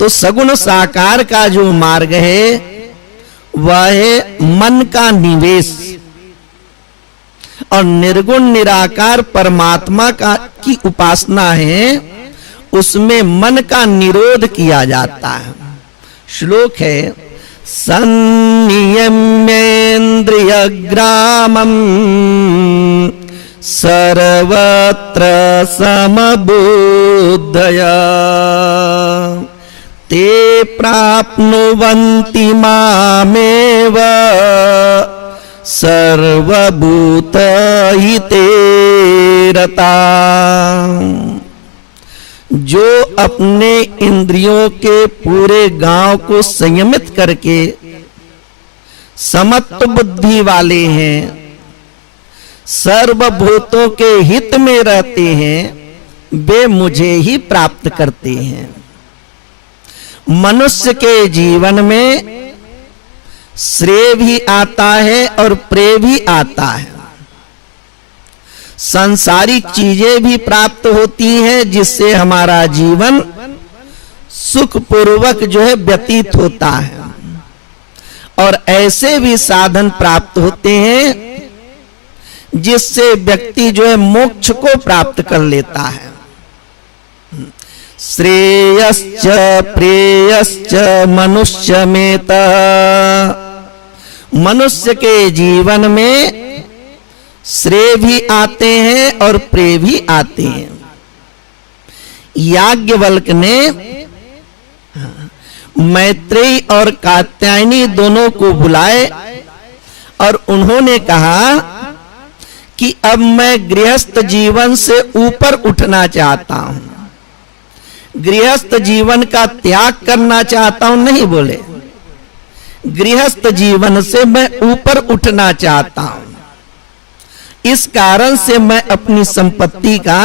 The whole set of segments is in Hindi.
तो सगुण साकार का जो मार्ग है वह है मन का निवेश, और निर्गुण निराकार परमात्मा का की उपासना है, उसमें मन का निरोध किया जाता है। श्लोक है संनियम्येन्द्रियग्रामं सर्वत्र समबुद्धया ते प्राप्नुवन्ति मामेव सर्वभूतहिते रता। जो अपने इंद्रियों के पूरे गांव को संयमित करके समत्व बुद्धि वाले हैं, सर्वभूतों के हित में रहते हैं, वे मुझे ही प्राप्त करते हैं। मनुष्य के जीवन में श्रेय भी आता है और प्रेय भी आता है। सांसारिक चीजें भी प्राप्त होती हैं जिससे हमारा जीवन सुखपूर्वक जो है व्यतीत होता है, और ऐसे भी साधन प्राप्त होते हैं जिससे व्यक्ति जो है मोक्ष को प्राप्त कर लेता है। श्रेयश्च प्रेयश्च मनुष्यमेत, मनुष्य के जीवन में श्रेय भी आते हैं और प्रेय भी आते हैं। याज्ञवल्क्य ने मैत्रेयी और कात्यायनी दोनों को बुलाए और उन्होंने कहा कि अब मैं गृहस्थ जीवन से ऊपर उठना चाहता हूं, गृहस्थ जीवन का त्याग करना चाहता हूं, नहीं बोले, गृहस्थ जीवन से मैं ऊपर उठना चाहता हूं। इस कारण से मैं अपनी संपत्ति का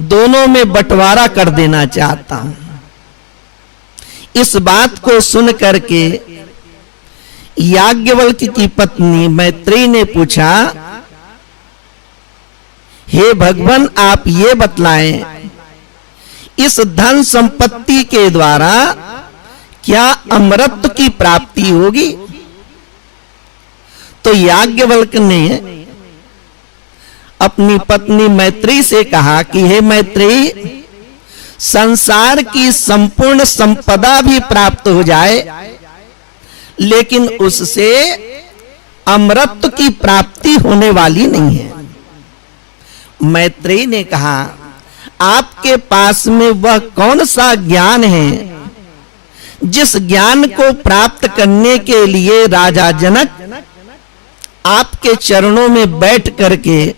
दोनों में बंटवारा कर देना चाहता हूं। इस बात को सुन करके याज्ञवल्क्य की पत्नी मैत्रेयी ने पूछा, हे भगवान, आप ये बतलाएं, इस धन संपत्ति के द्वारा क्या अमरत्व की प्राप्ति होगी? तो याज्ञवल्क्य ने अपनी पत्नी मैत्रेयी से कहा कि हे मैत्रेयी, संसार की संपूर्ण संपदा भी प्राप्त हो जाए, लेकिन उससे अमरत्व की प्राप्ति होने वाली नहीं है। मैत्रेयी ने कहा, आपके पास में वह कौन सा ज्ञान है जिस ज्ञान को प्राप्त करने के लिए राजा जनक आपके चरणों में बैठ करके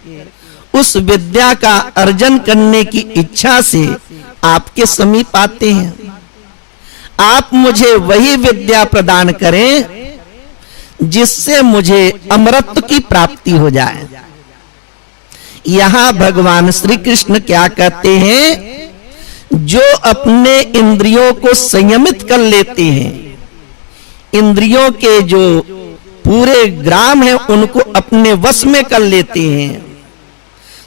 उस विद्या का अर्जन करने की इच्छा से आपके समीप आते हैं? आप मुझे वही विद्या प्रदान करें जिससे मुझे अमरत्व की प्राप्ति हो जाए। यहां भगवान श्री कृष्ण क्या कहते हैं? जो अपने इंद्रियों को संयमित कर लेते हैं, इंद्रियों के जो पूरे ग्राम है उनको अपने वश में कर लेते हैं,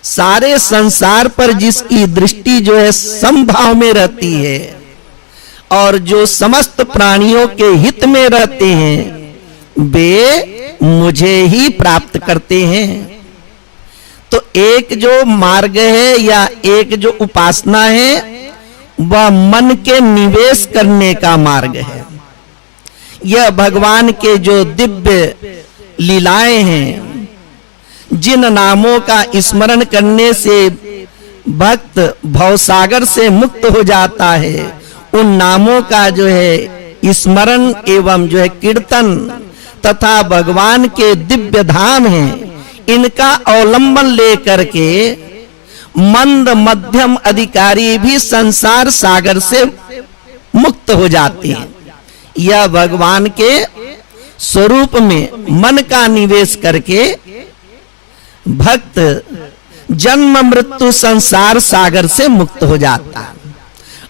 सारे संसार पर जिसकी दृष्टि जो है समभाव में रहती है और जो समस्त प्राणियों के हित में रहते हैं, वे मुझे ही प्राप्त करते हैं। तो एक जो मार्ग है या एक जो उपासना है वह मन के निवेश करने का मार्ग है। यह भगवान के जो दिव्य लीलाएं हैं, जिन नामों का स्मरण करने से भक्त भवसागर से मुक्त हो जाता है, उन नामों का जो है स्मरण एवं जो है कीर्तन तथा भगवान के दिव्य धाम हैं, इनका अवलंबन लेकर के मंद मध्यम अधिकारी भी संसार सागर से मुक्त हो जाते हैं। यह भगवान के स्वरूप में मन का निवेश करके भक्त जन्म मृत्यु संसार सागर से मुक्त हो जाता है।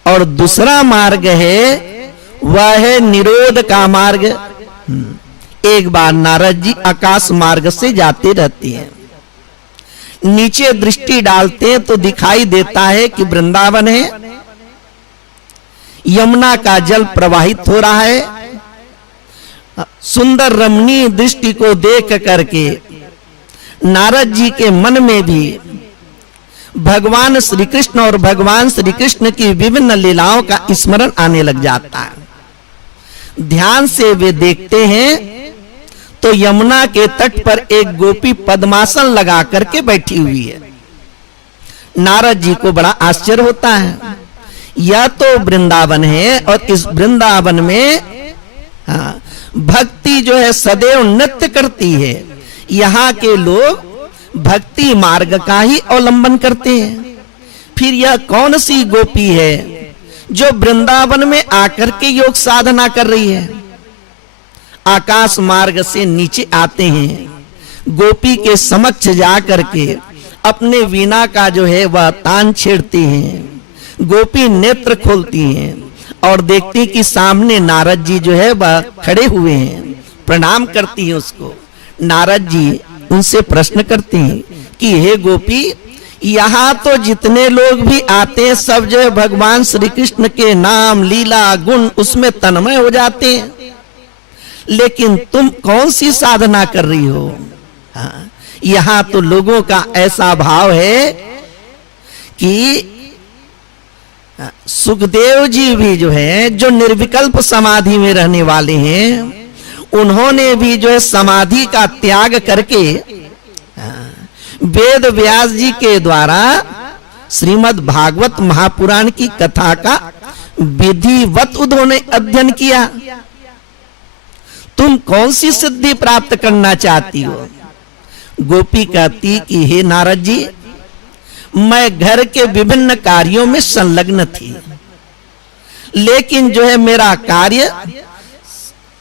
और दूसरा मार्ग है वह है निरोध का मार्ग। एक बार नारद जी आकाश मार्ग से जाते रहते हैं, नीचे दृष्टि डालते हैं तो दिखाई देता है कि वृंदावन है। यमुना का जल प्रवाहित हो रहा है। सुंदर रमणीय दृष्टि को देख करके नारद जी के मन में भी भगवान श्री कृष्ण और भगवान श्री कृष्ण की विभिन्न लीलाओं का स्मरण आने लग जाता है। ध्यान से वे देखते हैं तो यमुना के तट पर एक गोपी पद्मासन लगा करके बैठी हुई है। नारद जी को बड़ा आश्चर्य होता है, यह तो वृंदावन है और इस वृंदावन में भक्ति जो है सदैव नृत्य करती है। यहाँ के लोग भक्ति मार्ग का ही अवलंबन करते हैं। फिर यह कौन सी गोपी है जो वृंदावन में आकर के योग साधना कर रही है? आकाश मार्ग से नीचे आते हैं, गोपी के समक्ष जाकर के अपने वीणा का जो है वह तान छेड़ती हैं। गोपी नेत्र खोलती हैं और देखती कि सामने नारद जी जो है वह खड़े हुए हैं, प्रणाम करती हैं उसको। नारद जी उनसे प्रश्न करते हैं कि हे गोपी, यहाँ तो जितने लोग भी आते हैं सब जो है भगवान श्री कृष्ण के नाम लीला गुण उसमें तन्मय हो जाते हैं, लेकिन तुम कौन सी साधना कर रही हो? हाँ, यहाँ तो लोगों का ऐसा भाव है कि सुखदेव जी भी जो है जो निर्विकल्प समाधि में रहने वाले हैं, उन्होंने भी जो है समाधि का त्याग करके वेद व्यास जी के द्वारा श्रीमद् भागवत महापुराण की कथा का विधिवत उन्होंने अध्ययन किया। तुम कौन सी सिद्धि प्राप्त करना चाहती हो? गोपी कहती कि हे नारद जी, मैं घर के विभिन्न कार्यों में संलग्न थी, लेकिन जो है मेरा कार्य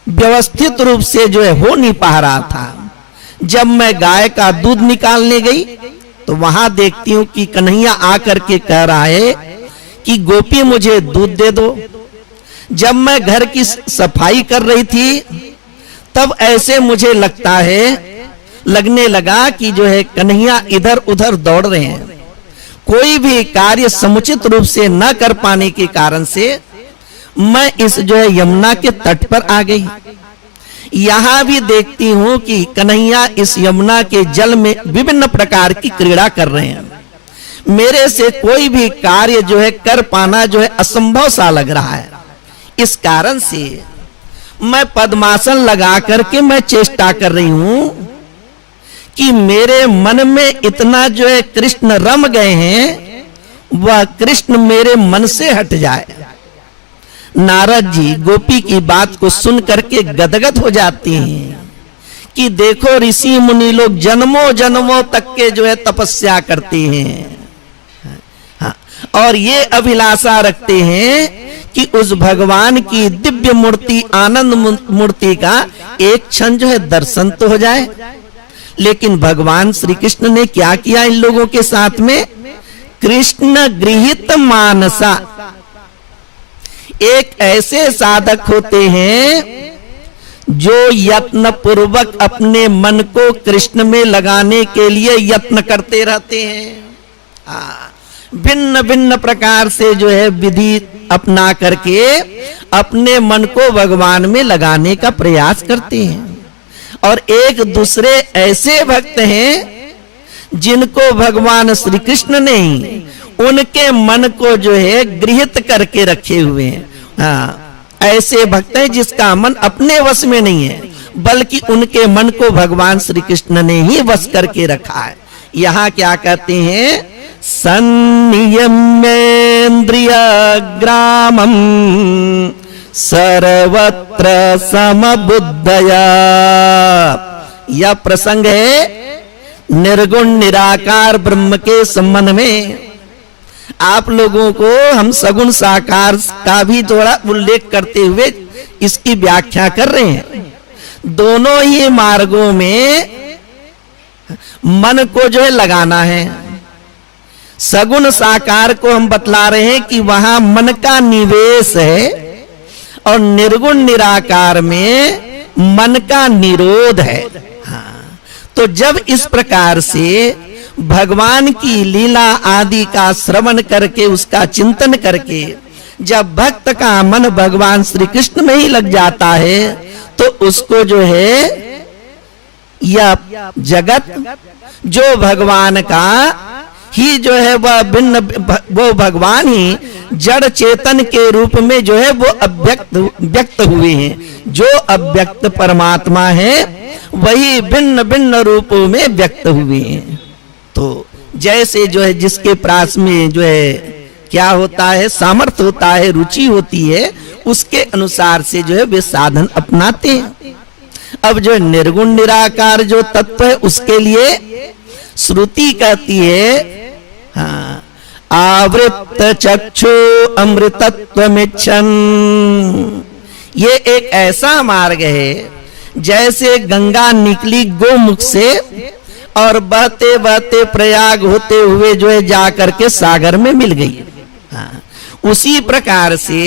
व्यवस्थित रूप से जो है हो नहीं पा रहा था। जब मैं गाय का दूध निकालने गई तो वहां देखती हूँ कि कन्हैया आकर के कह रहा है कि गोपी मुझे दूध दे दो। जब मैं घर की सफाई कर रही थी तब ऐसे मुझे लगने लगा कि जो है कन्हैया इधर उधर दौड़ रहे हैं। कोई भी कार्य समुचित रूप से न कर पाने के कारण से मैं इस जो है यमुना के तट पर आ गई। यहाँ भी देखती हूँ कि कन्हैया इस यमुना के जल में विभिन्न प्रकार की क्रीड़ा कर रहे हैं। मेरे से कोई भी कार्य जो है कर पाना जो है असंभव सा लग रहा है। इस कारण से मैं पद्मासन लगा करके मैं चेष्टा कर रही हूँ कि मेरे मन में इतना जो है कृष्ण रम गए हैं, वह कृष्ण मेरे मन से हट जाए। नारद जी गोपी की बात को सुन करके गदगद हो जाते हैं कि देखो ऋषि मुनि लोग जन्मों जन्मों तक के जो है तपस्या करते हैं, हाँ, और ये अभिलाषा रखते हैं कि उस भगवान की दिव्य मूर्ति आनंद मूर्ति का एक क्षण जो है दर्शन तो हो जाए। लेकिन भगवान श्री कृष्ण ने क्या किया इन लोगों के साथ में? कृष्ण गृहीत मानसा, एक ऐसे साधक होते हैं जो यत्न पूर्वक अपने मन को कृष्ण में लगाने के लिए यत्न करते रहते हैं। भिन्न भिन्न प्रकार से जो है विधि अपना करके अपने मन को भगवान में लगाने का प्रयास करते हैं। और एक दूसरे ऐसे भक्त हैं जिनको भगवान श्री कृष्ण ने उनके मन को जो है गृहीत करके रखे हुए हैं। हाँ, ऐसे भक्त हैं जिसका मन अपने वश में नहीं है, बल्कि उनके मन को भगवान श्री कृष्ण ने ही वश करके रखा है। यहाँ क्या कहते हैं? संनियम्येन्द्रिय ग्रामम सर्वत्र समबुद्धया। यह प्रसंग है निर्गुण निराकार ब्रह्म के संबंध में। आप लोगों को हम सगुण साकार का भी थोड़ा उल्लेख करते हुए इसकी व्याख्या कर रहे हैं। दोनों ही मार्गों में मन को जो है लगाना है। सगुण साकार को हम बतला रहे हैं कि वहां मन का निवेश है, और निर्गुण निराकार में मन का निरोध है। हाँ, तो जब इस प्रकार से भगवान की लीला आदि का श्रवण करके उसका चिंतन करके जब भक्त का मन भगवान श्री कृष्ण में ही लग जाता है तो उसको जो है यह जगत जो भगवान का ही जो है वह भिन्न, वो भगवान ही जड़ चेतन के रूप में जो है वो व्यक्त हुए हैं। जो अव्यक्त परमात्मा है वही भिन्न भिन्न रूपों में व्यक्त हुए हैं। तो जैसे जो है जिसके पास में जो है क्या होता है, सामर्थ्य होता है, रुचि होती है, उसके अनुसार से जो है वे साधन अपनाते हैं। अब जो निर्गुण निराकार जो तत्व है उसके लिए श्रुति कहती है हाँ, आवृत चक्षु अमृतत्वमिच्छन्। ये एक ऐसा मार्ग है जैसे गंगा निकली गोमुख से और बहते बहते प्रयाग होते हुए जो है जाकर के सागर में मिल गई। हाँ, उसी प्रकार से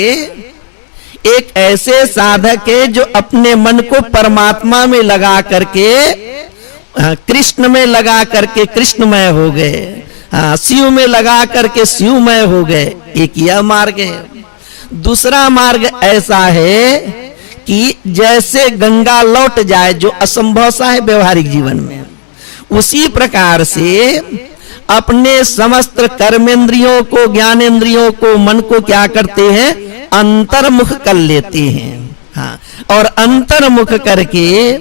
एक ऐसे साधक है जो अपने मन को परमात्मा में लगा करके कृष्ण में लगा करके कृष्णमय हो गए, शिव में लगा करके शिवमय हो गए। एक यह मार्ग है। दूसरा मार्ग ऐसा है कि जैसे गंगा लौट जाए, जो असंभव सा है व्यवहारिक जीवन में, उसी प्रकार से अपने समस्त कर्मेंद्रियों को, ज्ञानेंद्रियों को, मन को क्या करते हैं, अंतर्मुख कर लेते हैं। हाँ, और अंतर्मुख करके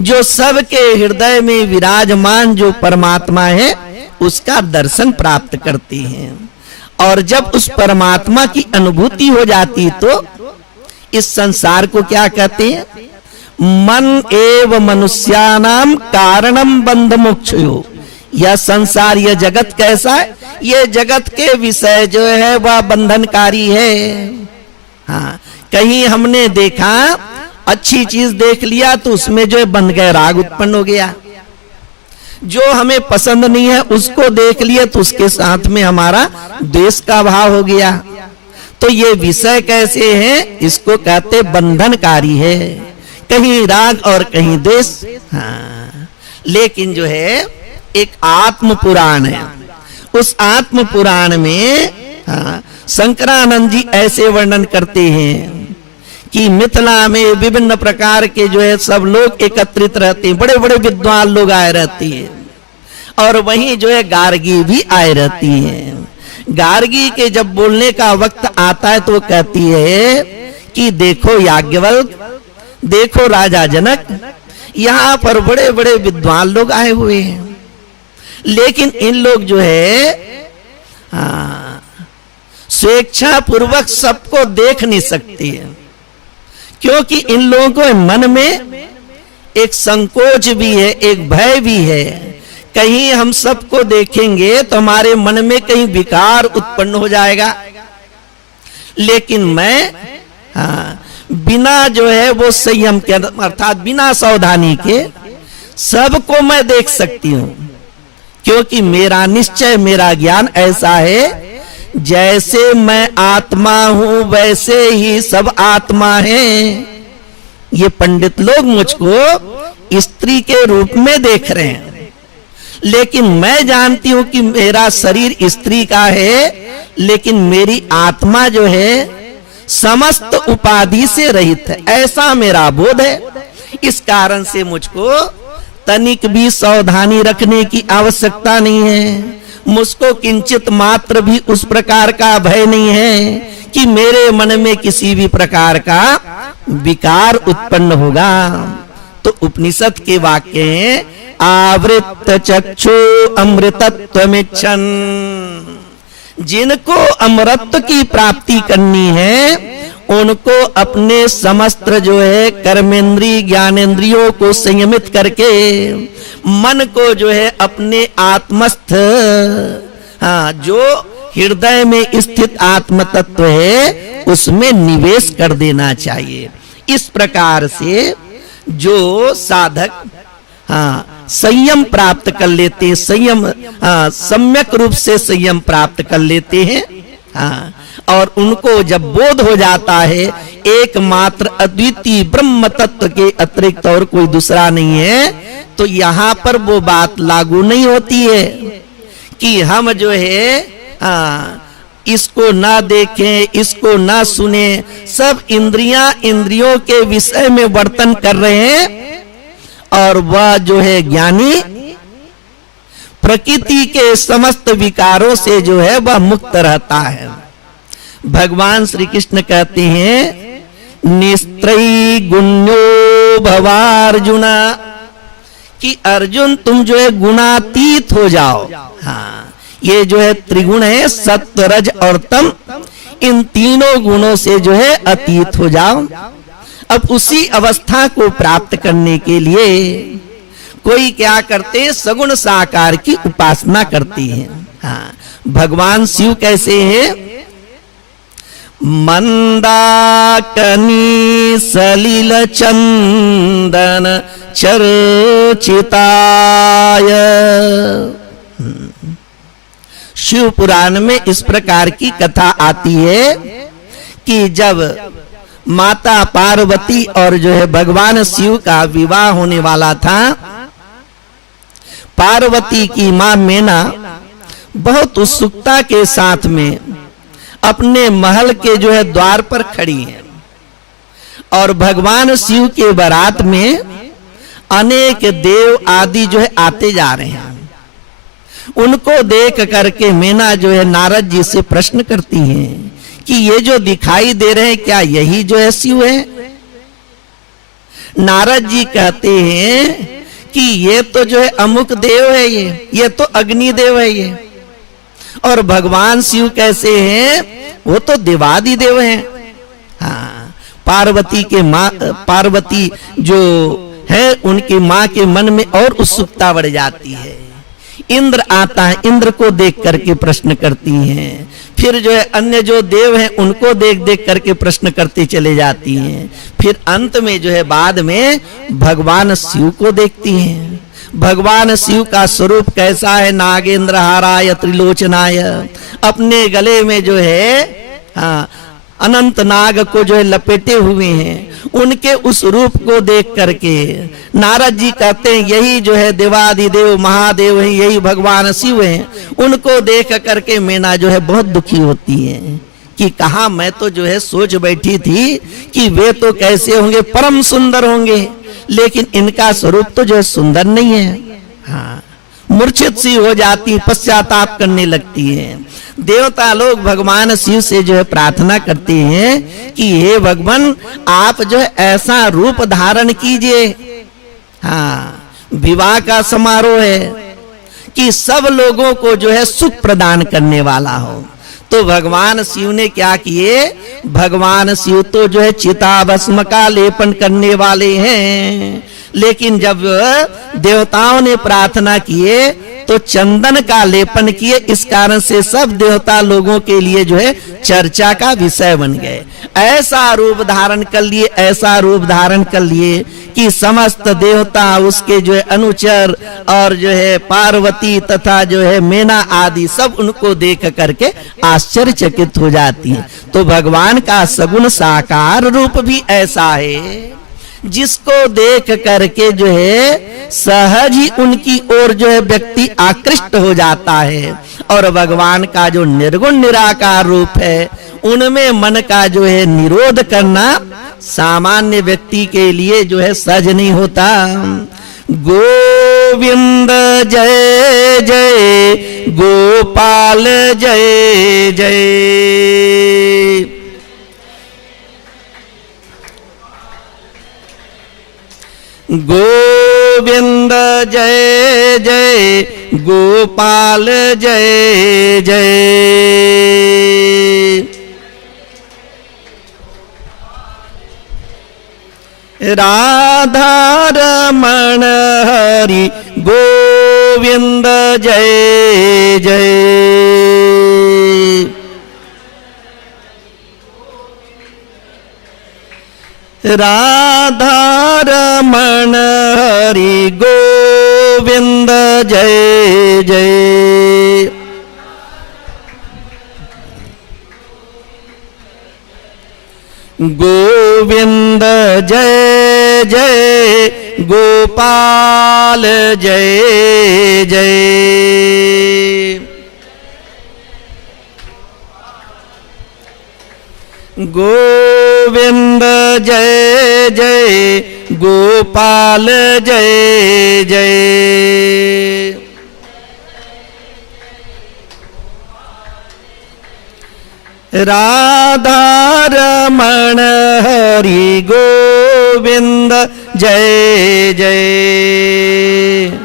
जो सबके हृदय में विराजमान जो परमात्मा है उसका दर्शन प्राप्त करते हैं। और जब उस परमात्मा की अनुभूति हो जाती तो इस संसार को क्या कहते हैं, मन एव मनुष्यानाम कारणम बंध मोक्षयो। यह संसार, यह जगत कैसा है, यह जगत के विषय जो है वह बंधनकारी है। हाँ, कहीं हमने देखा अच्छी चीज देख लिया तो उसमें जो है बंध गए, राग उत्पन्न हो गया। जो हमें पसंद नहीं है उसको देख लिया तो उसके साथ में हमारा द्वेष का भाव हो गया। तो ये विषय कैसे हैं, इसको कहते बंधनकारी है, कहीं राग और कहीं द्वेष। हाँ, लेकिन जो है एक आत्म पुराण है, उस आत्म पुराण में हाँ, शंकरानंद जी ऐसे वर्णन करते हैं कि मिथिला में विभिन्न प्रकार के जो है सब लोग एकत्रित रहते हैं, बड़े बड़े विद्वान लोग आए रहते हैं, और वहीं जो है गार्गी भी आए रहती हैं। गार्गी के जब बोलने का वक्त आता है तो वो कहती है कि देखो याज्ञवल्क, देखो राजा जनक, यहाँ पर बड़े बड़े विद्वान लोग आए हुए हैं, लेकिन इन लोग जो है स्वेच्छा पूर्वक सबको देख नहीं सकते हैं, क्योंकि इन लोगों के मन में एक संकोच भी है, एक भय भी है। कहीं हम सबको देखेंगे तो हमारे मन में कहीं विकार उत्पन्न हो जाएगा। लेकिन मैं बिना जो है वो संयम के, अर्थात बिना सावधानी के सबको मैं देख सकती हूं, क्योंकि मेरा निश्चय, मेरा ज्ञान ऐसा है, जैसे मैं आत्मा हूं वैसे ही सब आत्मा हैं। ये पंडित लोग मुझको स्त्री के रूप में देख रहे हैं, लेकिन मैं जानती हूं कि मेरा शरीर स्त्री का है, लेकिन मेरी आत्मा जो है समस्त उपाधि से रहित है, ऐसा मेरा बोध है। इस कारण से मुझको तनिक भी सावधानी रखने की आवश्यकता नहीं है, मुझको किंचित मात्र भी उस प्रकार का भय नहीं है कि मेरे मन में किसी भी प्रकार का विकार उत्पन्न होगा। तो उपनिषद के वाक्य हैं, आवृत चक्षु अमृतत्वमिच्छन्। जिनको अमरत्व की प्राप्ति करनी है उनको अपने समस्त जो है कर्मेंद्रिय ज्ञानेंद्रियों को संयमित करके मन को जो है अपने आत्मस्थ, जो हृदय में स्थित आत्म तत्व है उसमें निवेश कर देना चाहिए। इस प्रकार से जो साधक संयम प्राप्त कर लेते हैं, संयम सम्यक रूप से संयम प्राप्त कर लेते हैं, और उनको जब बोध हो जाता है एकमात्र अद्वितीय ब्रह्म तत्व के अतिरिक्त और कोई दूसरा नहीं है, तो यहाँ पर वो बात लागू नहीं होती है कि हम जो है इसको ना देखें, इसको ना सुने, सब इंद्रियों के विषय में वर्तन कर रहे हैं, और वह जो है ज्ञानी प्रकृति के समस्त विकारों से जो है वह मुक्त रहता है। भगवान श्री कृष्ण कहते हैं निस्त्रयी गुण्यो भवार्जुन, कि अर्जुन तुम जो है गुणातीत हो जाओ। हाँ, ये जो है त्रिगुण है, सत्व रज और तम, इन तीनों गुणों से जो है अतीत हो जाओ। अब उसी अवस्था को प्राप्त करने के लिए कोई क्या करते हैं, सगुण साकार की उपासना करती है। हाँ, भगवान शिव कैसे हैं? मंदाकनी सलिल चंदन चर्चिताय। शिव पुराण में इस प्रकार की कथा आती है कि जब माता पार्वती और जो है भगवान शिव का विवाह होने वाला था, पार्वती की मां मेना बहुत उत्सुकता के साथ में अपने महल के जो है द्वार पर खड़ी है, और भगवान शिव के बारात में अनेक देव आदि जो है आते जा रहे हैं। उनको देख करके मेना जो है नारद जी से प्रश्न करती हैं कि ये जो दिखाई दे रहे हैं क्या यही जो है शिव है? नारद जी कहते हैं कि ये तो जो है अमुक देव है, ये तो अग्नि देव है ये। और भगवान शिव कैसे हैं? वो तो देवादि देव हैं। हाँ, पार्वती जो है उनकी माँ के मन में और उत्सुकता बढ़ जाती है। इंद्र आता है, इंद्र को देख करके प्रश्न करती हैं, फिर जो है अन्य जो देव हैं उनको देख देख करके प्रश्न करती चले जाती हैं, फिर अंत में जो है बाद में भगवान शिव को देखती हैं। भगवान शिव का स्वरूप कैसा है? नागेंद्र हाराय त्रिलोचनाय, अपने गले में जो है हाँ अनंत नाग को जो है लपेटे हुए हैं। उनके उस रूप को देख करके नारद जी कहते हैं यही जो है देवादिदेव महादेव हैं, यही भगवान शिव हैं। उनको देख करके मेना जो है बहुत दुखी होती है कि कहा मैं तो जो है सोच बैठी थी कि वे तो कैसे होंगे, परम सुंदर होंगे, लेकिन इनका स्वरूप तो जो है सुंदर नहीं है। हाँ, मूर्छित सी हो जाती, पश्चाताप करने लगती है। देवता लोग भगवान शिव से जो है प्रार्थना करते हैं कि हे भगवान आप जो है ऐसा रूप धारण कीजिए, हाँ विवाह का समारोह है, कि सब लोगों को जो है सुख प्रदान करने वाला हो। तो भगवान शिव ने क्या किए? भगवान शिव तो जो है चिता भस्म का लेपन करने वाले हैं, लेकिन जब देवताओं ने प्रार्थना किए तो चंदन का लेपन किए। इस कारण से सब देवता लोगों के लिए जो है चर्चा का विषय बन गए। ऐसा रूप धारण कर लिए, ऐसा रूप धारण कर लिए कि समस्त देवता उसके जो है अनुचर और जो है पार्वती तथा जो है मेना आदि सब उनको देख करके आश्चर्यचकित हो जाती है। तो भगवान का सगुण साकार रूप भी ऐसा है जिसको देख करके जो है सहज ही उनकी ओर जो है व्यक्ति आकृष्ट हो जाता है। और भगवान का जो निर्गुण निराकार रूप है उनमें मन का जो है निरोध करना सामान्य व्यक्ति के लिए जो है सहज नहीं होता। गोविंद जय जय गोपाल जय जय, गोविंद जय जय गोपाल जय जय। राधा रमण हरि गोविंद जय जय, राधा रमण हरि गोविंद जय जय। गोविंद जय जय गोपाल जय जय, गोविंद जय जय गोपाल जय जय। राधा रमण हरि गोविंद जय जय।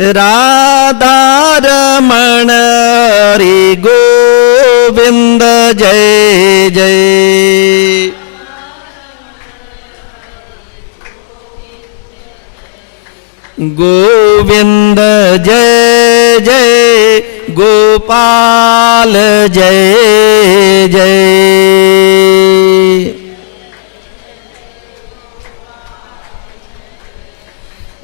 राधा रमण हरि गोविंद जय जय। गोविंद जय जय गोपाल जय जय।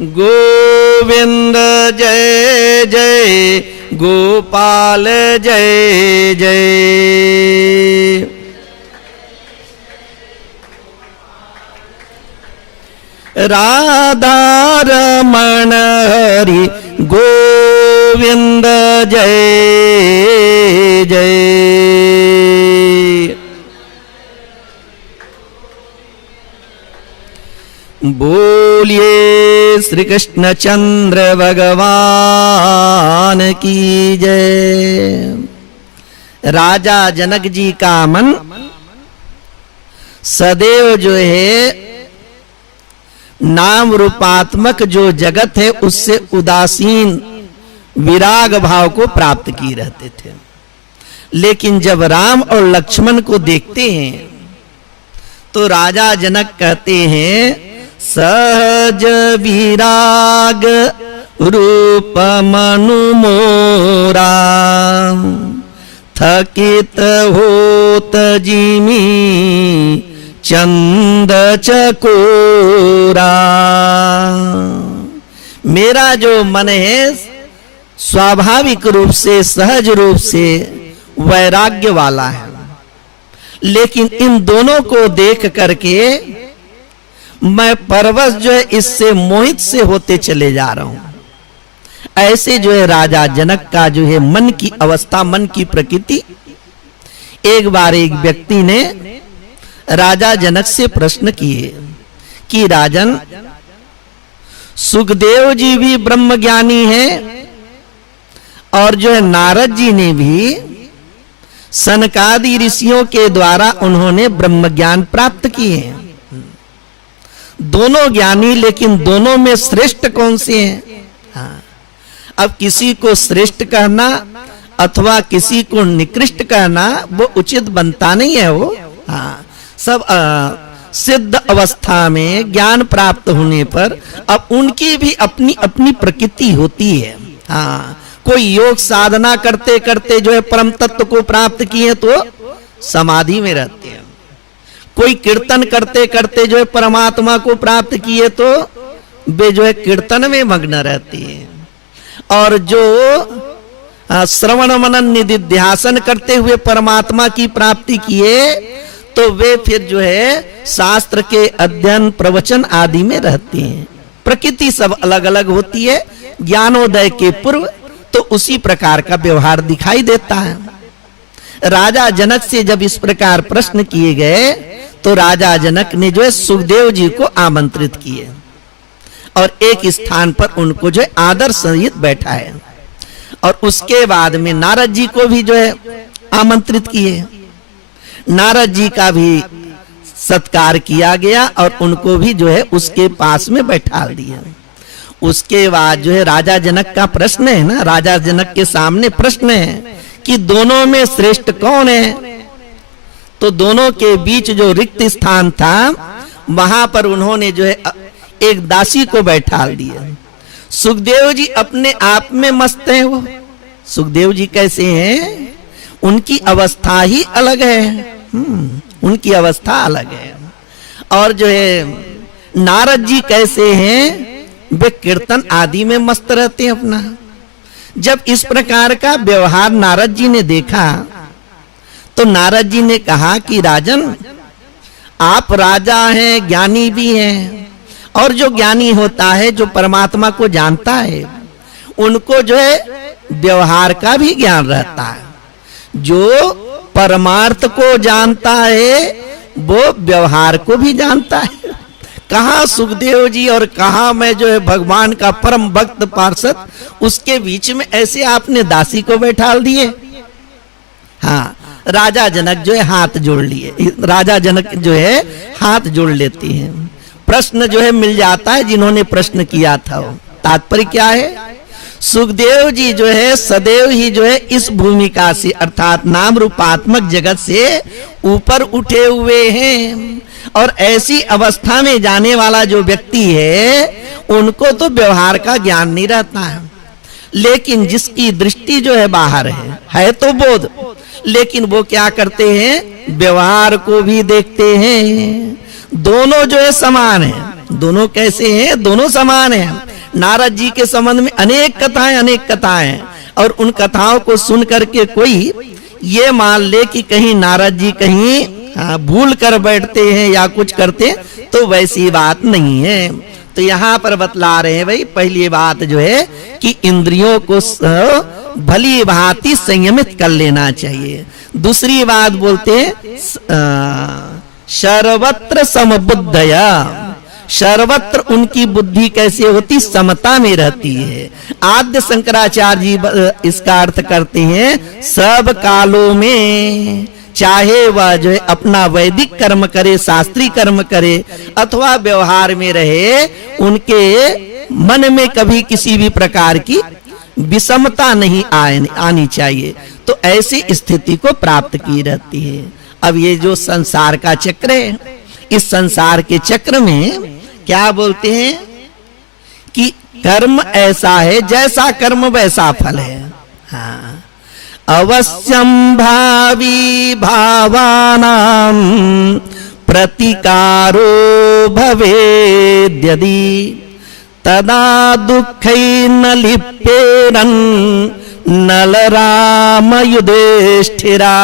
गोविंद जय जय गोपाल जय जय। राधा रमण हरि गोविंद जय जय। बोलिए श्री कृष्ण चंद्र भगवान की जय। राजा जनक जी का मन सदैव जो है नाम रूपात्मक जो जगत है उससे उदासीन विराग भाव को प्राप्त किए रहते थे। लेकिन जब राम और लक्ष्मण को देखते हैं तो राजा जनक कहते हैं सहज विराग रूप मनु मोरा थकित होत जिमी चंद चकोरा। मेरा जो मन है स्वाभाविक रूप से सहज रूप से वैराग्य वाला है, लेकिन इन दोनों को देख करके मैं परवश जो है इससे मोहित से होते चले जा रहा हूं। ऐसे जो है राजा जनक का जो है मन की अवस्था, मन की प्रकृति। एक बार एक व्यक्ति ने राजा जनक से प्रश्न किए कि राजन, सुखदेव जी भी ब्रह्मज्ञानी हैं और जो है नारद जी ने भी सनकादि ऋषियों के द्वारा उन्होंने ब्रह्म ज्ञान प्राप्त किए हैं। दोनों ज्ञानी, लेकिन दोनों में श्रेष्ठ कौन से हैं? हाँ, अब किसी को श्रेष्ठ कहना अथवा किसी को निकृष्ट कहना वो उचित बनता नहीं है। वो हाँ, सब सिद्ध अवस्था में ज्ञान प्राप्त होने पर अब उनकी भी अपनी अपनी प्रकृति होती है। हाँ, कोई योग साधना करते करते जो है परम तत्व को प्राप्त किए तो समाधि में रहते हैं। कोई कीर्तन करते करते जो है परमात्मा को प्राप्त किए तो वे जो है कीर्तन में मग्न रहते हैं। और जो श्रवण मनन निधिध्यासन करते हुए परमात्मा की प्राप्ति किए तो वे फिर जो है शास्त्र के अध्ययन प्रवचन आदि में रहते हैं। प्रकृति सब अलग अलग होती है। ज्ञानोदय के पूर्व तो उसी प्रकार का व्यवहार दिखाई देता है। राजा जनक से जब इस प्रकार प्रश्न किए गए तो राजा जनक ने जो है सुखदेव जी को आमंत्रित किए और एक स्थान पर उनको जो है आदर सहित बैठाए और उसके बाद में नारद जी को भी जो है आमंत्रित किए। नारद जी का भी सत्कार किया गया और उनको भी जो है उसके पास में बैठा दिया। उसके बाद जो है राजा जनक का प्रश्न है ना, राजा जनक के सामने प्रश्न है कि दोनों में श्रेष्ठ कौन है? तो दोनों के बीच जो रिक्त स्थान था वहां पर उन्होंने जो है एक दासी को बैठा दिया। सुखदेव जी अपने आप में मस्त हैं। वो सुखदेव जी कैसे हैं? उनकी अवस्था ही अलग है। उनकी अवस्था अलग है। और जो है नारद जी कैसे हैं? वे कीर्तन आदि में मस्त रहते हैं अपना। जब इस प्रकार का व्यवहार नारद जी ने देखा तो नारद जी ने कहा कि राजन, आप राजा हैं, ज्ञानी भी हैं, और जो ज्ञानी होता है, जो परमात्मा को जानता है, उनको जो है व्यवहार का भी ज्ञान रहता है। जो परमार्थ को जानता है वो व्यवहार को भी जानता है। कहाँ सुखदेव जी और कहाँ मैं जो है भगवान का परम भक्त पार्षद, उसके बीच में ऐसे आपने दासी को बैठा दिए। हाँ, राजा जनक जो है हाथ जोड़ लिए, राजा जनक जो है हाथ जोड़ लेती हैं। प्रश्न जो है मिल जाता है जिन्होंने प्रश्न किया था। वो तात्पर्य क्या है? सुखदेव जी जो है सदैव ही जो है इस भूमिका से अर्थात नाम रूपात्मक जगत से ऊपर उठे हुए हैं, और ऐसी अवस्था में जाने वाला जो व्यक्ति है उनको तो व्यवहार का ज्ञान नहीं रहता है। लेकिन जिसकी दृष्टि जो है बाहर है तो बोध, लेकिन वो क्या करते हैं? व्यवहार को भी देखते हैं। दोनों जो है समान है। दोनों कैसे हैं? दोनों समान हैं। नारद जी के संबंध में अनेक कथाएं, और उन कथाओं को सुन करके कोई ये मान ले कि कहीं नारद जी कहीं भूल कर बैठते हैं या कुछ करते, तो वैसी बात नहीं है। तो यहाँ पर बतला रहे हैं भाई, पहली बात जो है कि इंद्रियों को भली भांति संयमित कर लेना चाहिए। दूसरी बात बोलते हैं सर्वत्र समबुद्धया, सर्वत्र उनकी बुद्धि कैसे होती? समता में रहती है। आद्य शंकराचार्य जी इसका अर्थ करते हैं सब कालों में, चाहे वह जो है अपना वैदिक कर्म करे, शास्त्रीय कर्म करे, अथवा व्यवहार में रहे, उनके मन में कभी किसी भी प्रकार की विषमता नहीं आनी चाहिए। तो ऐसी स्थिति को प्राप्त की रहती है। अब ये जो संसार का चक्र है, इस संसार के चक्र में क्या बोलते हैं कि कर्म ऐसा है, जैसा कर्म वैसा फल है। हाँ, अवश्यम भावी भावानां प्रतिकारो भवेद्यदि तदा दुःखैर्न लिप्येरन् नलराम युधिष्ठिरा।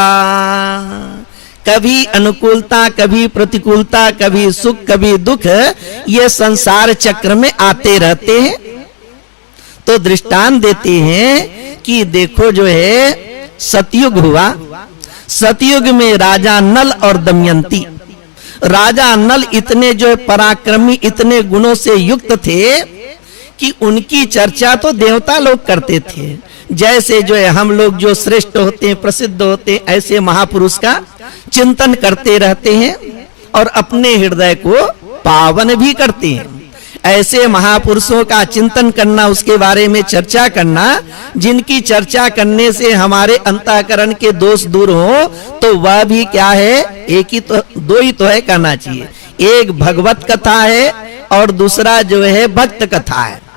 कभी अनुकूलता, कभी प्रतिकूलता, कभी सुख, कभी दुख, ये संसार चक्र में आते रहते हैं। तो दृष्टांत देते हैं कि देखो जो है सतयुग हुआ, सतयुग में राजा नल और दमयंती, राजा नल इतने जो है पराक्रमी, इतने गुणों से युक्त थे कि उनकी चर्चा तो देवता लोग करते थे। जैसे जो है हम लोग जो श्रेष्ठ होते हैं, प्रसिद्ध होते हैं, ऐसे महापुरुष का चिंतन करते रहते हैं और अपने हृदय को पावन भी करते हैं। ऐसे महापुरुषों का चिंतन करना, उसके बारे में चर्चा करना, जिनकी चर्चा करने से हमारे अंतःकरण के दोष दूर हो, तो वह भी क्या है? एक ही तो, दो ही तो है कहना चाहिए। एक भगवत कथा है और दूसरा जो है भक्त कथा है।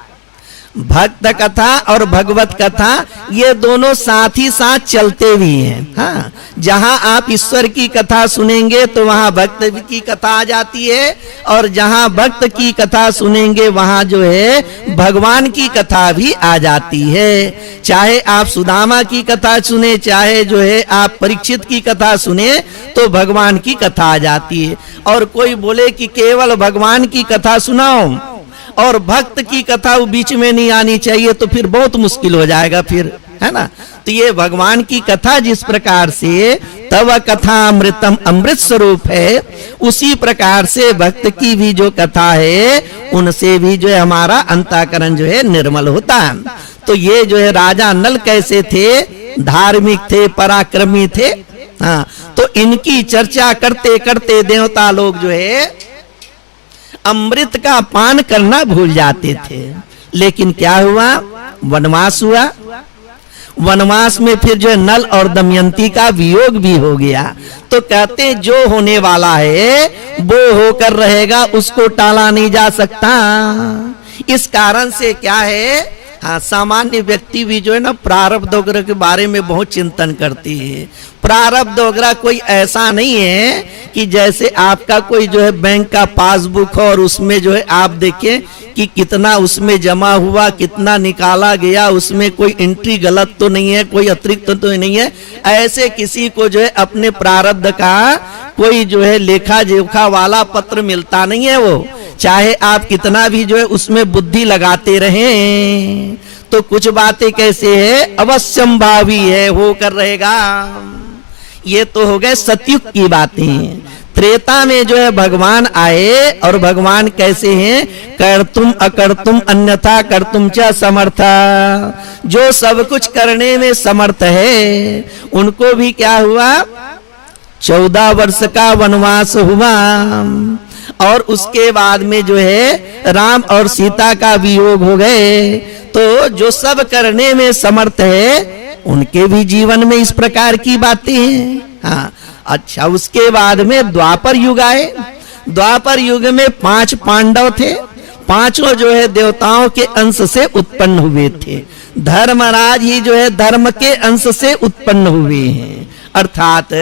भक्त कथा और भगवत कथा ये दोनों साथ ही साथ चलते भी हैं। हाँ, जहां आप ईश्वर की कथा सुनेंगे तो वहां भक्त की कथा आ जाती है, और जहां भक्त की कथा सुनेंगे वहां जो है भगवान की कथा भी आ जाती है। चाहे आप सुदामा की कथा सुने, चाहे जो है आप परीक्षित की कथा सुने, तो भगवान की कथा आ जाती है। और कोई बोले कि केवल भगवान की कथा सुनाओ और भक्त की कथा वो बीच में नहीं आनी चाहिए, तो फिर बहुत मुश्किल हो जाएगा फिर, है ना। तो ये भगवान की कथा जिस प्रकार से तव कथा अमृतम अमृत स्वरूप है, उसी प्रकार से भक्त की भी जो कथा है उनसे भी जो है हमारा अंतःकरण जो है निर्मल होता है। तो ये जो है राजा नल कैसे थे? धार्मिक थे, पराक्रमी थे। हाँ, तो इनकी चर्चा करते करते देवता लोग जो है अमृत का पान करना भूल जाते थे। लेकिन क्या हुआ? वनवास हुआ। वनवास में फिर जो है नल और दमयंती का वियोग भी हो गया। तो कहते जो होने वाला है वो होकर रहेगा, उसको टाला नहीं जा सकता। इस कारण से क्या है, हाँ, सामान्य व्यक्ति भी जो है ना प्रारब्ध वगैरह के बारे में बहुत चिंतन करती है। प्रारब्ध वगैरह कोई ऐसा नहीं है कि जैसे आपका कोई जो है बैंक का पासबुक हो और उसमें जो है आप देखें कि कितना उसमें जमा हुआ, कितना निकाला गया, उसमें कोई एंट्री गलत तो नहीं है, कोई अतिरिक्त तो नहीं है। ऐसे किसी को जो है अपने प्रारब्ध का कोई जो है लेखा जोखा वाला पत्र मिलता नहीं है। वो चाहे आप कितना भी जो है उसमें बुद्धि लगाते रहें, तो कुछ बातें कैसे है, अवश्यंभावी है, होकर रहेगा। ये तो हो गए सतयुग की बातें। त्रेता में जो है भगवान आए और भगवान कैसे हैं, कर्तुम अकर्तुम अन्यथा कर्तुम च समर्था, जो सब कुछ करने में समर्थ है। उनको भी क्या हुआ, 14 वर्ष का वनवास हुआ और उसके बाद में जो है राम और सीता का वियोग हो गए। तो जो सब करने में समर्थ है उनके भी जीवन में इस प्रकार की बातें हैं। हाँ, अच्छा, उसके बाद में द्वापर युग आए। द्वापर युग में 5 पांडव थे, पांचों जो है देवताओं के अंश से उत्पन्न हुए थे। धर्मराज ही जो है धर्म के अंश से उत्पन्न हुए हैं। अर्थात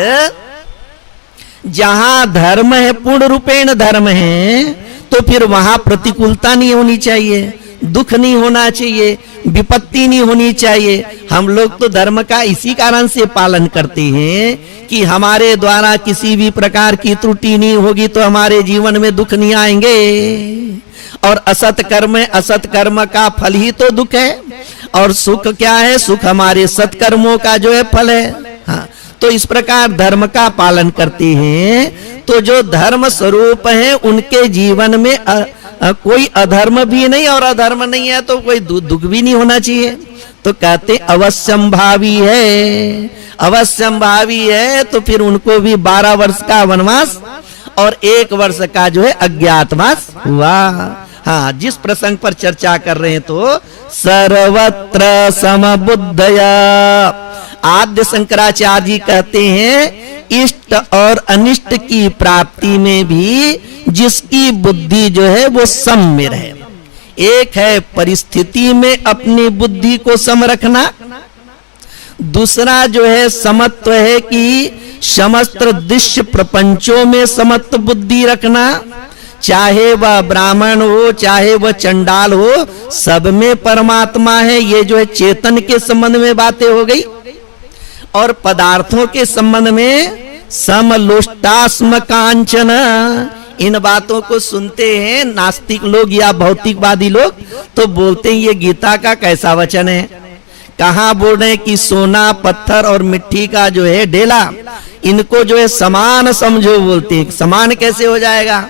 जहां धर्म है, पूर्ण रूपेण धर्म है, तो फिर वहां प्रतिकूलता नहीं होनी चाहिए, दुख नहीं होना चाहिए, विपत्ति नहीं होनी चाहिए। हम लोग तो धर्म का इसी कारण से पालन करते हैं कि हमारे द्वारा किसी भी प्रकार की त्रुटि नहीं होगी तो हमारे जीवन में दुख नहीं आएंगे। और असत कर्म का फल ही तो दुख है, और सुख क्या है, सुख हमारे सत्कर्मों का जो है फल है। हाँ, तो इस प्रकार धर्म का पालन करते हैं। तो जो धर्म स्वरूप है उनके जीवन में कोई अधर्म भी नहीं, और अधर्म नहीं है तो कोई दुख भी नहीं होना चाहिए। तो कहते अवश्यंभावी है, अवश्यंभावी है, तो फिर उनको भी 12 वर्ष का वनवास और 1 वर्ष का जो है अज्ञातवास हुआ। हाँ, जिस प्रसंग पर चर्चा कर रहे हैं, तो सर्वत्र समबुद्धया, आद्य शंकराचार्य जी कहते हैं इष्ट और अनिष्ट की प्राप्ति में भी जिसकी बुद्धि जो है वो सम में रहे। एक है परिस्थिति में अपनी बुद्धि को सम रखना, दूसरा जो है समत्व है कि समस्त दृश्य प्रपंचों में समत्व बुद्धि रखना, चाहे वह ब्राह्मण हो चाहे वह चंडाल हो, सब में परमात्मा है। ये जो है चेतन के संबंध में बातें हो गई। और पदार्थों के संबंध में समलोष्टास्म कांचन, इन बातों को सुनते हैं नास्तिक लोग या भौतिकवादी लोग, तो बोलते हैं ये गीता का कैसा वचन है। कहां बोल रहे हैं कि सोना पत्थर और मिट्टी का जो है ढेला, इनको जो है समान समझो, बोलते हैं समान कैसे हो जाएगा।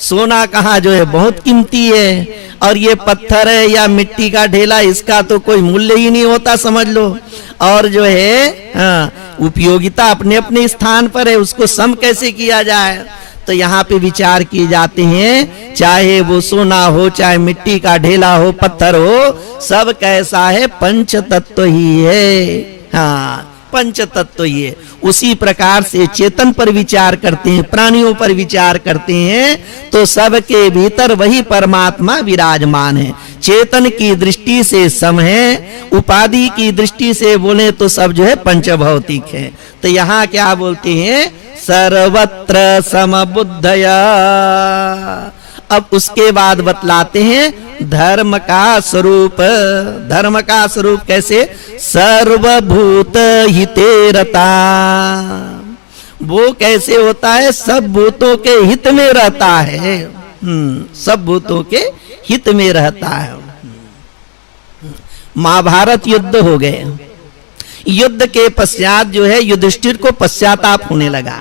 सोना कहाँ जो है बहुत कीमती है, और ये पत्थर है या मिट्टी का ढेला, इसका तो कोई मूल्य ही नहीं होता, समझ लो। और जो है उपयोगिता अपने अपने स्थान पर है, उसको सम कैसे किया जाए। तो यहाँ पे विचार किए जाते हैं, चाहे वो सोना हो चाहे मिट्टी का ढेला हो पत्थर हो, सब कैसा है, पंच तत्व ही है। हाँ, पंच तत्व ही है। उसी प्रकार से चेतन पर विचार करते हैं, प्राणियों पर विचार करते हैं, तो सबके भीतर वही परमात्मा विराजमान है। चेतन की दृष्टि से सम है, उपाधि की दृष्टि से बोले तो सब जो है पंचभौतिक है। तो यहाँ क्या बोलते हैं, सर्वत्र समबुद्धया। अब उसके बाद बतलाते हैं धर्म का स्वरूप। धर्म का स्वरूप कैसे, सर्वभूत हिते रता। वो कैसे होता है, सब भूतों के हित में रहता है। सब भूतों के हित में रहता है। महाभारत युद्ध हो गए, युद्ध के पश्चात जो है युधिष्ठिर को पश्चाताप होने लगा।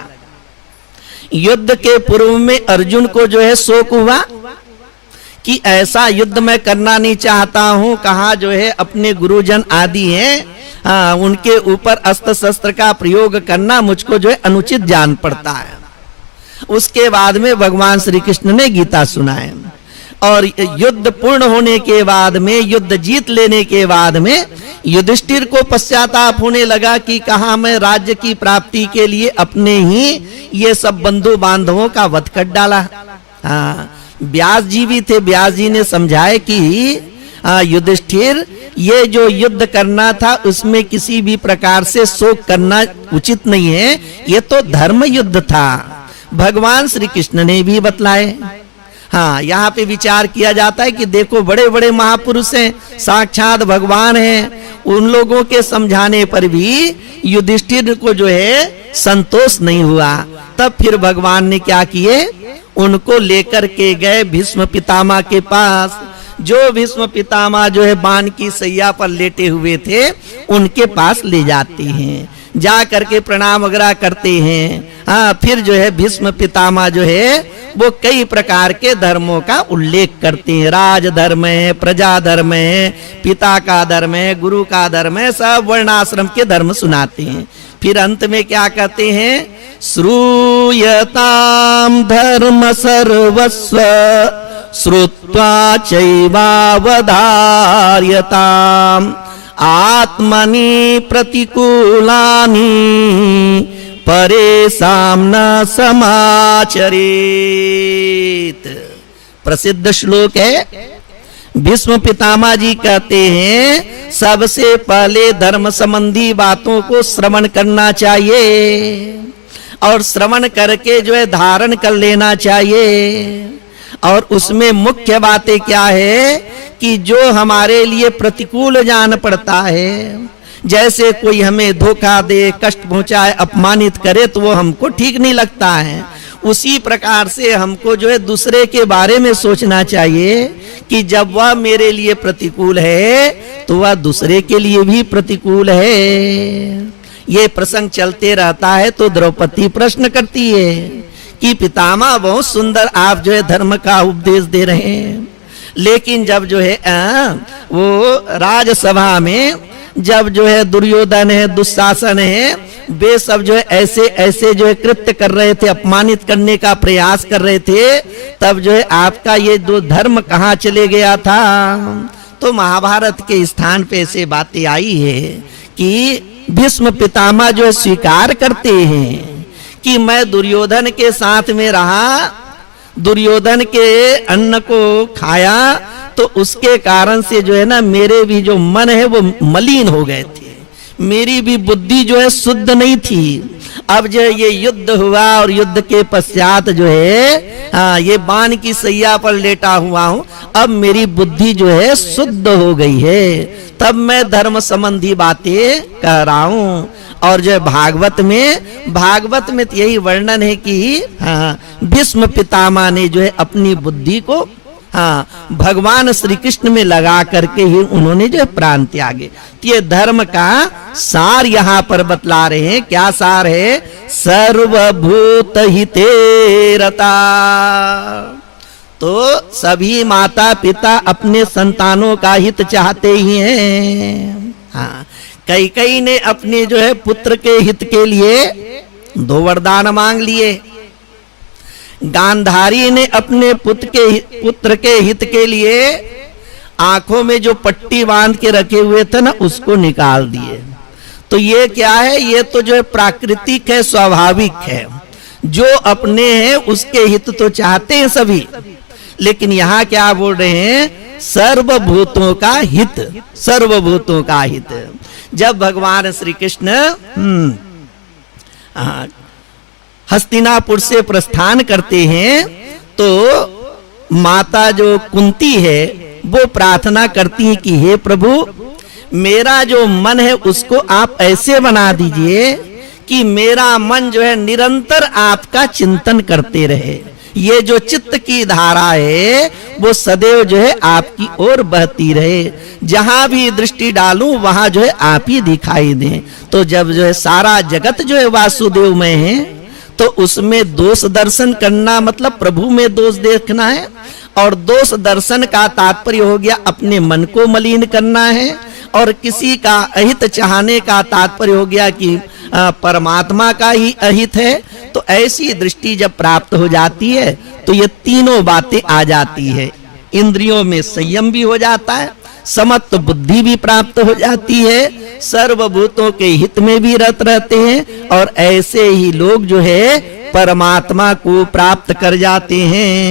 युद्ध के पूर्व में अर्जुन को जो है शोक हुआ कि ऐसा युद्ध मैं करना नहीं चाहता हूं। कहा जो है अपने गुरुजन आदि हैं, उनके ऊपर अस्त्र शस्त्र का प्रयोग करना मुझको जो है अनुचित जान पड़ता है। उसके बाद में भगवान श्री कृष्ण ने गीता सुनाए, और युद्ध पूर्ण होने के बाद में, युद्ध जीत लेने के बाद में युधिष्ठिर को पश्चाताप होने लगा कि कहा मैं राज्य की प्राप्ति के लिए अपने ही ये सब बंधु बांधवों का वध कर डाला। व्यास जी भी थे, व्यास जी ने समझाए कि युधिष्ठिर ये जो युद्ध करना था उसमें किसी भी प्रकार से शोक करना उचित नहीं है, ये तो धर्म युद्ध था। भगवान श्री कृष्ण ने भी बतलाए। हाँ, यहाँ पे विचार किया जाता है कि देखो बड़े बड़े महापुरुष हैं, साक्षात भगवान हैं, उन लोगों के समझाने पर भी युधिष्ठिर को जो है संतोष नहीं हुआ। तब फिर भगवान ने क्या किए, उनको लेकर के गए भीष्म पितामह के पास। जो भीष्म पितामह जो है बाण की सैया पर लेटे हुए थे उनके पास ले जाते हैं, जा करके प्रणाम वगैरह करते हैं। हाँ, फिर जो है भीष्म पितामह जो है वो कई प्रकार के धर्मों का उल्लेख करते हैं। राज धर्म है, प्रजा धर्म है, पिता का धर्म है, गुरु का धर्म है, सब वर्णाश्रम के धर्म सुनाते हैं। फिर अंत में क्या कहते हैं? श्रूयताम धर्म सर्वस्व श्रुत्वा चैवावधार्यताम आत्मनि प्रतिकूलानि परेशान न समाचरेत। प्रसिद्ध श्लोक है। भीष्म पितामह जी कहते हैं सबसे पहले धर्म संबंधी बातों को श्रवण करना चाहिए और श्रवण करके जो है धारण कर लेना चाहिए। और उसमें मुख्य बातें क्या है कि जो हमारे लिए प्रतिकूल जान पड़ता है, जैसे कोई हमें धोखा दे, कष्ट पहुंचाए, अपमानित करे तो वो हमको ठीक नहीं लगता है। उसी प्रकार से हमको जो है दूसरे के बारे में सोचना चाहिए कि जब वह मेरे लिए प्रतिकूल है तो वह दूसरे के लिए भी प्रतिकूल है। ये प्रसंग चलते रहता है तो द्रौपदी प्रश्न करती है कि पितामह बहुत सुंदर आप जो है धर्म का उपदेश दे रहे हैं, लेकिन जब जो है वो राजसभा में जब जो है दुर्योधन है, दुशासन है, वे सब जो है ऐसे ऐसे जो है कृत्य कर रहे थे, अपमानित करने का प्रयास कर रहे थे, तब जो है आपका ये दो धर्म कहाँ चले गया था। तो महाभारत के स्थान पे ऐसे बातें आई है कि भीष्म पितामह जो है स्वीकार करते हैं कि मैं दुर्योधन के साथ में रहा, दुर्योधन के अन्न को खाया, तो उसके कारण से जो है ना मेरे भी जो मन है वो मलिन हो गए थे, मेरी भी बुद्धि जो है शुद्ध नहीं थी। अब जो ये युद्ध हुआ और युद्ध के पश्चात जो है हाँ ये बाण की सैया पर लेटा हुआ हूँ, अब मेरी बुद्धि जो है शुद्ध हो गई है, तब मैं धर्म संबंधी बातें कह रहा हूँ। और जो भागवत में तो यही वर्णन है कि हाँ भीष्म पितामह ने जो है अपनी बुद्धि को हाँ भगवान श्री कृष्ण में लगा करके ही उन्होंने जो प्राण त्यागे। तो ये धर्म का सार यहाँ पर बतला रहे हैं। क्या सार है? सर्वभूत हिते रता। तो सभी माता पिता अपने संतानों का हित चाहते ही हैं। हाँ, कैकेयी ने अपने जो है पुत्र के हित के लिए 2 वरदान मांग लिए, गांधारी ने अपने पुत्र के हित के लिए आंखों में जो पट्टी बांध के रखे हुए थे ना उसको निकाल दिए। तो ये क्या है? ये तो जो है प्राकृतिक है, स्वाभाविक है, जो अपने हैं उसके हित तो चाहते हैं सभी, लेकिन यहाँ क्या बोल रहे हैं? सर्वभूतों का हित, सर्वभूतों का हित। जब भगवान श्री कृष्ण हस्तिनापुर से प्रस्थान करते हैं तो माता जो कुंती है वो प्रार्थना करती है कि हे प्रभु, मेरा जो मन है उसको आप ऐसे बना दीजिए कि मेरा मन जो है निरंतर आपका चिंतन करते रहे। ये जो चित्त की धारा है वो सदैव जो है आपकी ओर बहती रहे, जहां भी दृष्टि डालूं वहां जो है आप ही दिखाई दें। तो जब जो है सारा जगत जो है वासुदेव में है तो उसमें दोष दर्शन करना मतलब प्रभु में दोष देखना है, और दोष दर्शन का तात्पर्य हो गया अपने मन को मलिन करना है, और किसी का अहित चाहने का तात्पर्य हो गया कि परमात्मा का ही अहित है। तो ऐसी दृष्टि जब प्राप्त हो जाती है तो ये तीनों बातें आ जाती है। इंद्रियों में संयम भी हो जाता है, समत्व बुद्धि भी प्राप्त हो जाती है, सर्वभूतों के हित में भी रत रहते हैं, और ऐसे ही लोग जो है परमात्मा को प्राप्त कर जाते हैं।